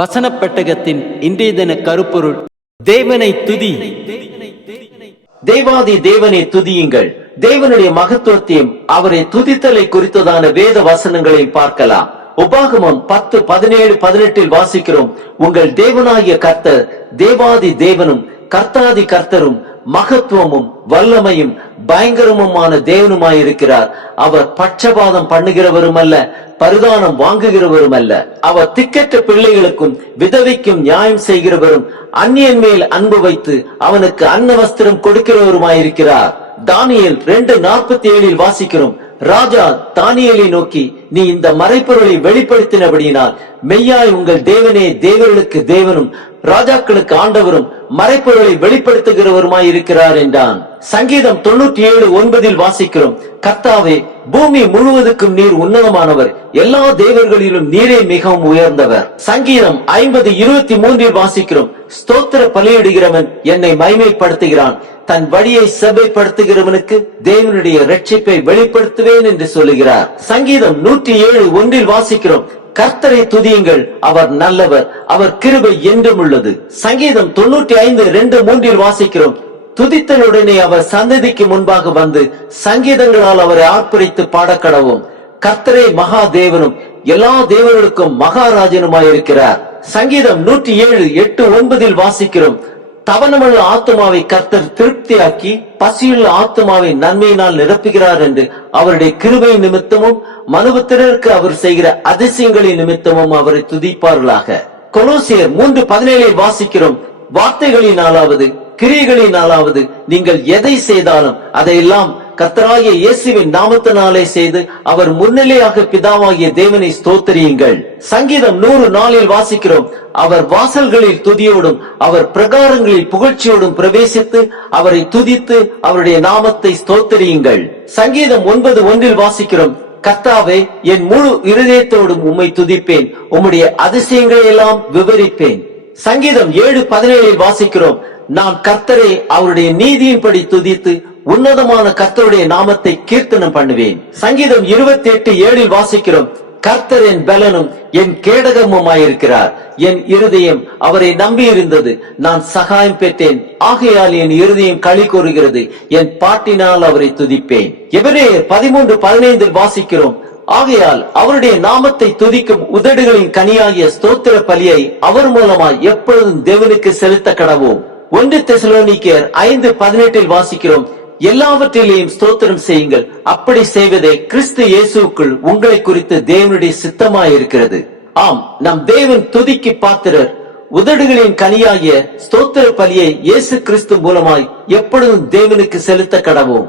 வசனப் பெட்டகத்தின் இன்றைய தின கருப்பொருள் தேவனை துதி. தேவாதி தேவனை துதியுங்கள். தேவனுடைய மகத்துவத்தையும் அவரை துதித்தலை குறித்ததான வேத வசனங்களை பார்க்கலாம். உபாகமம் பத்து பதினேழு பதினெட்டில் வாசிக்கிறோம். உங்கள் தேவனாகிய கர்த்தர் தேவாதி தேவனும் கர்த்தாதி கர்த்தரும் மகத்துவமும் வல்லமையும் பயங்கரமுமான தேவனுமாயிருக்கிறார். அவர் பட்சபாதம் பண்ணுகிறவரும் அல்ல பரிதானம் வாங்குகிறவரும் அல்ல அவர் திக்கற்ற பிள்ளைகளுக்கும் விதவைக்கும் நியாயம் செய்கிறவரும் அந்நியன் மேல் அன்பு வைத்து அவனுக்கு அன்ன வஸ்திரம் கொடுக்கிறவருமாயிருக்கிறார். தானியல் ரெண்டு நாற்பத்தி ஏழில் வாசிக்கிறோம். ராஜா தானியலை நோக்கி நீ இந்த மறைப்பொருளை வெளிப்படுத்தினபடியினால் மெய்யாய் உங்கள் தேவனே தேவர்களுக்கு தேவனும் ராஜாக்களுக்கு ஆண்டவரும் மறைப்பொருளை வெளிப்படுத்துகிறவருமாய் இருக்கிறார் என்றான். சங்கீதம் தொண்ணூற்றி ஏழு ஒன்பதில் வாசிக்கிறோம். கர்த்தாவே பூமி முழுவதுக்கும் நீர் உன்னதமானவர். எல்லா தேவர்களிலும் நீரே மிகவும் உயர்ந்தவர். சங்கீதம் ஐம்பது இருபத்தி மூன்றில் வாசிக்கிறோம். ஸ்தோத்திர பலியிடுகிறவன் என்னை மைமைப்படுத்துகிறான் தன் வழியை செபைப்படுத்துகிறவனுக்கு தேவனுடைய ரட்சிப்பை வெளிப்படுத்துவேன் என்று சொல்லுகிறார். சங்கீதம் நூற்றி நூற்றி ஏழு ஒன்றில் வாசிக்கிறோம் கர்த்தரை துதியுங்கள் அவர் நல்லவர் அவர் கிருபை என்றும் உள்ளது. சங்கீதம் தொண்ணூற்றி ஐந்து ரெண்டு மூன்றில் வாசிக்கிறோம் துதித்தலுடனே அவர் சந்ததிக்கு முன்பாக வந்து சங்கீதங்களால் அவரை ஆர்ப்பரித்து பாடக்கடவும். கர்த்தரே மகா தேவனும் எல்லா தேவர்களுக்கும் மகாராஜனுமாயிருக்கிறார். சங்கீதம் நூற்றி ஏழு எட்டு ஒன்பதில் வாசிக்கிறோம் தவனமுள்ள ஆத்மாவை கர்த்தர் திருப்தியாக்கி பசியுள்ள ஆத்மாவை நன்மையினால் நிரப்புகிறார் என்று அவருடைய கிருபை நிமித்தமும் மனுபத்திரருக்கு அவர் செய்கிற அதிசயங்களின் நிமித்தமும் அவரை துதிப்பார்களாக. கொலோசியர் மூன்று பதினேழை வாசிக்கிறோம். வார்த்தைகளினாலாவது கிரியைகளினாலாவது நீங்கள் எதை செய்தாலும் அதையெல்லாம் கத்தராகிய இயேசுவின் நாமத்தினாலே செய்து அவர் முன்னிலையாக பிதாவாகிய தேவனை ஸ்தோத்திரியுங்கள். சங்கீதம் நூறு நாளில் வாசிக்கிறோம். அவர் வாசல்களில் துதியோடும் அவர் பிரகாரங்களில் புகழ்ச்சியோடும் பிரவேசித்து அவரை துதித்து அவருடைய நாமத்தை ஸ்தோத்திரியுங்கள். சங்கீதம் ஒன்பது ஒன்றில் வாசிக்கிறோம். கத்தாவே என் முழு இருதயத்தோடும் உம்மை துதிப்பேன். உம்முடைய அதிசயங்களை எல்லாம் விவரிப்பேன். சங்கீதம் ஏழு பதினேழில் வாசிக்கிறோம். நான் கர்த்தரை அவருடைய நீதியின்படி துதித்து உன்னதமான கர்த்தருடைய நாமத்தை கீர்த்தனம் பண்ணுவேன். சங்கீதம் இருபத்தி எட்டு ஏழில் வாசிக்கிறோம் கர்த்தர் என் பலனும் என் கேடகமுமாயிருக்கிறார். என் இருதயம் அவரை நம்பி இருந்தது நான் சகாயம் பெற்றேன். ஆகையால் என் இருதயம் களி கூறுகிறது. என் பாட்டினால் அவரை துதிப்பேன். எவரே பதிமூன்று பதினைந்தில் வாசிக்கிறோம் ஆகையால் அவருடைய நாமத்தை துதிக்கும் உதடுகளின் கனியாகிய ஸ்தோத்திர பலியை அவர் மூலமாய் எப்பொழுதும் தேவனுக்கு செலுத்த கடவோம். ஒன்று தெசலோனிக்கர் ஐந்து பதினெட்டில் வாசிக்கிறோம் எல்லாவற்றிலையும் ஸ்தோத்திரம் செய்யுங்கள். அப்படி செய்வதே கிறிஸ்து இயேசுக்குள் உங்களை குறித்து தேவனுடைய சித்தமாயிருக்கிறது. ஆம் நம் தேவன் துதிக்கு பாத்திரர். உதடுகளின் கனியாகிய ஸ்தோத்திர பலியை இயேசு கிறிஸ்து மூலமாய் எப்பொழுதும் தேவனுக்கு செலுத்த கடவோம்.